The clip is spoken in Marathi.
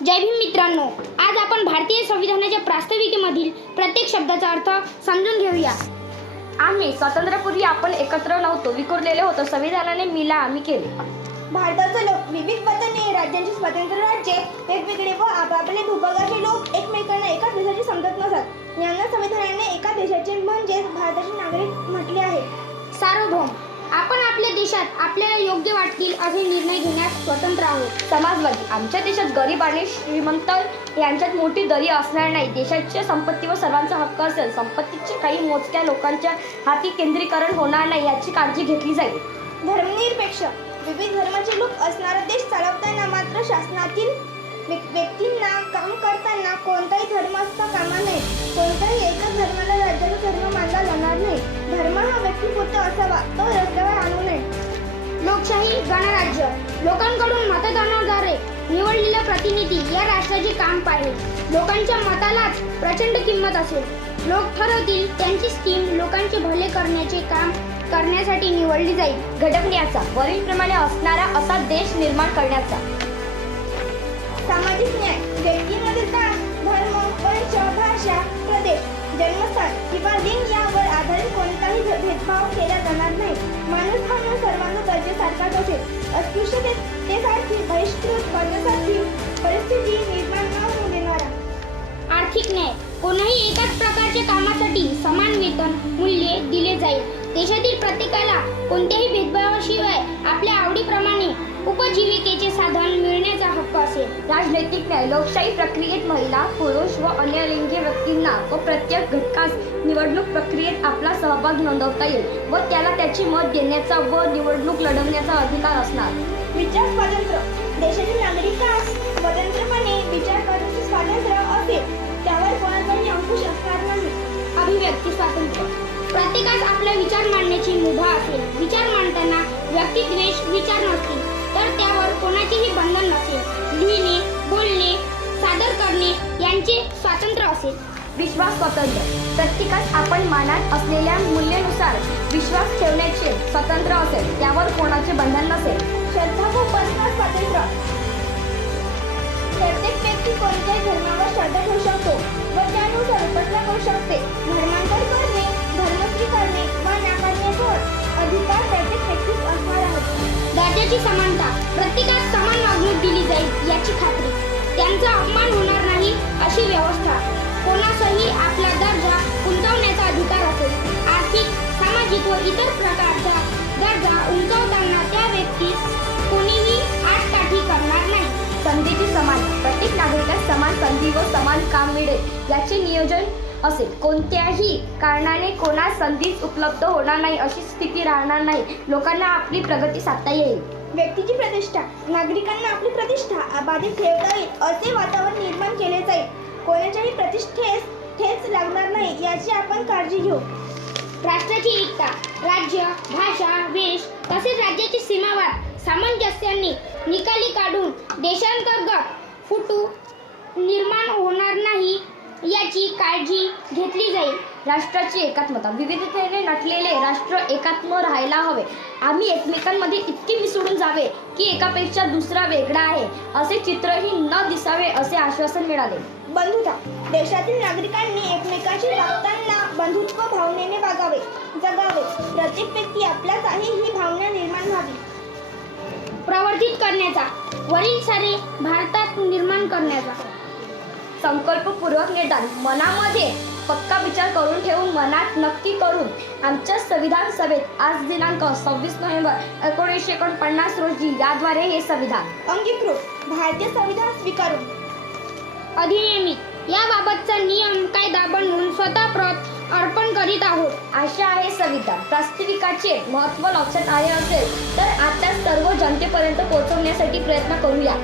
जय भीम मित्रांनो, आज आपण भारतीय संविधानाच्या प्रास्ताविकेमधील प्रत्येक शब्दाचा अर्थ समजून घेऊया. आम्ही स्वातंत्र्यापूर्वी आपण एकत्र नव्हतो, विखुरलेले होतो. संविधानाने मिला आम्ही केले. भारताचे लोक विविध वतने, राज्यांची स्वतंत्र राज्ये, वेगवेगळे व आपापले भूभागाचे लोक एकमेकांना एकाच देशाचे समजत नसतात. यांना संविधानाने एका देशाचे म्हणजेच भारताचे नागरिक म्हटले आहे. सार्वभौम, आपण आपल्या देशात आपल्याला योग्य वाटतील असे निर्णय घेण्यास स्वतंत्र आहोत. समाजवादी, आमच्या देशात गरीब आणि श्रीमंत यांच्यात मोठी दरी असणार नाही. देशाच्या संपत्तीवर सर्वांचा हक्क असेल. संपत्तीचे काही मोजक्या लोकांच्या हाती केंद्रीकरण होणार नाही याची काळजी घेतली जाईल. धर्मनिरपेक्ष, विविध धर्माचे लोक असणारा देश चालवताना मात्र शासनातील व्यक्तींना काम करताना कोणताही धर्म असता कामा नये. कोणत्याही एका धर्माला राज्याचा धर्म मानला जाणार नाही. धर्म हा व्यक्तिपुरता असावा, तो रस्त्यावर आणू नये. लोकशाही गणराज्य, लोकांकडून मतदानाद्वारे निवडलेला प्रतिनिधी या राष्ट्राचे काम पाहिजे. लोकांच्या मतालाच प्रचंड किंमत असेल. लोक ठरवतील त्यांची स्कीम लोकांचे भले करण्याचे काम करण्यासाठी निवडली जाईल. घडवण्याचा, वरीलप्रमाणे असणारा असा देश निर्माण करण्याचा. सामाजिक न्याय, व्यक्तीमध्ये जात, धर्म, वंश, भाषा, प्रदेश, जन्मस्थान किंवा लिंग यावर आधारित कोणताही भेदभाव केला जाणार नाही. माणूस हा म्हणून सर्वांना दर्जेसारखाच असेल. अस्पृश्यतेसारखी बहिष्कृत वर्गासारखी परिस्थिती निर्माण न होऊ देणारा. आर्थिक न्याय, कोणाही एकाच प्रकारच्या कामासाठी समान वेतन मूल्य दिले जाईल. देशातील प्रत्येकाला कोणत्याही भेदभावाशिवाय आपल्या आवडीप्रमाणे उपजीविकेचे साधन मिळण्याचा हक्क असेल. राजनैतिक न्याय, लोकशाही प्रक्रियेत महिला, पुरुष व अन्य लिंगी व्यक्तींना व प्रत्येक घटकास निवडणूक प्रक्रियेत आपला सहभाग नोंदवता येईल व त्याला त्याचे मत देण्याचा व निवडणूक लढवण्याचा अधिकार असणार. विचार स्वातंत्र्य, देशातील नागरिकास स्वतंत्रपणे विचार करण्याचे स्वातंत्र्य असेल. त्यावर कोणाचाही अंकुश असणार नाही. अभिव्यक्ती स्वातंत्र्य, प्रत्येकास आपला विचार मांडण्याची मुभा असेल. विचार मांडताना व्यक्तिद्वेष विचार नसतील तर त्यावर कोणाचेही बंधन नसेल. लिहिणे, बोलणे, सादर करणे यांचे स्वातंत्र्य असेल. विश्वास स्वातंत्र्य, प्रत्येकास आपण मानात असलेल्या मूल्यानुसार विश्वास ठेवण्याचे स्वातंत्र्य असेल. त्यावर कोणाचे बंधन नसेल. श्रद्धा व उपासना स्वातंत्र्य, प्रत्येक व्यक्ती कोणत्याही धर्मावर श्रद्धा ठेवू शकतो व त्यानुसार उपासना करू शकते. धर्मांतर करणे, धर्म स्वीकारणे व नाकारण्याचा अधिकार प्रत्येक व्यक्तीस असणार आहे. दर्जाची समानता, प्रत्येकास समान वागणूक दिली जाईल याची खात्री. त्यांचा अपमान होणार नाही अशी व्यवस्था. कोणासही आपला दर्जा उंचावण्याचा अधिकार असेल. आर्थिक, सामाजिक व इतर प्रकारच्या दर्जा उंचावताना त्या व्यक्तीस कोणीही आडकाठी करणार नाही. संधीची समान, प्रत्येक नागरिकास समान संधी व समान काम मिळेल याचे नियोजन असेल. कोणत्याही कारणाने कोणास संधीच उपलब्ध होणार नाही अशी स्थिती राहणार नाही. लोकांना आपली प्रगती साधता येईल. व्यक्तीची प्रतिष्ठा, नागरिकांना आपली प्रतिष्ठा अबाधित ठेवता येईल असे वातावरण निर्माण केले जाईल. कोणाच्याही प्रतिष्ठेस ठेच लागणार नाही याची आपण काळजी घेऊ. राष्ट्राची एकता, राज्य, भाषा, वेश तसेच राज्याची सीमावाद सामंजस्याने निकाली काढून देशांतर्गत फुटू निर्माण होणार नाही याची काळजी घेतली जाईल. राष्ट्राची एकात्मता, विविधतेने नटलेले राष्ट्र एकात्म राहायला हवे. आम्ही एकमेकांमध्ये इतके मिसळून जावे की एकापेक्षा दुसरा वेगळा आहे असे चित्रही न दिसावे असे आश्वासन मिळाले. बंधुता, देशातील नागरिकांनी एकमेकांशी वागताना बंधुत्व भावनेने वागावे, जगावे. प्रत्येक व्यक्ती आपल्याच आहे ही भावना निर्माण व्हावी. प्रवर्धित करण्याचा, वरील सारे भारतात निर्माण करण्याचा. संकल्पपूर्वक निर्धार, मनामध्ये पक्का विचार करून ठेवून मनात नक्की करून आमच्या संविधान सभेत आज दिनांक 26 नोव्हेंबर 1949 रोजी याद्वारे हे संविधान अंगीकृत. भारतीय संविधान स्वीकारून अधिनियमित याबाबतचा नियम कायदा बनवून स्वतः प्रत अर्पण करीत आहोत. आशा आहे संविधान प्रास्ताविकाचे महत्त्व लक्षात आले असेल तर आता सर्व जनतेपर्यंत पोहोचवण्यासाठी प्रयत्न करूया.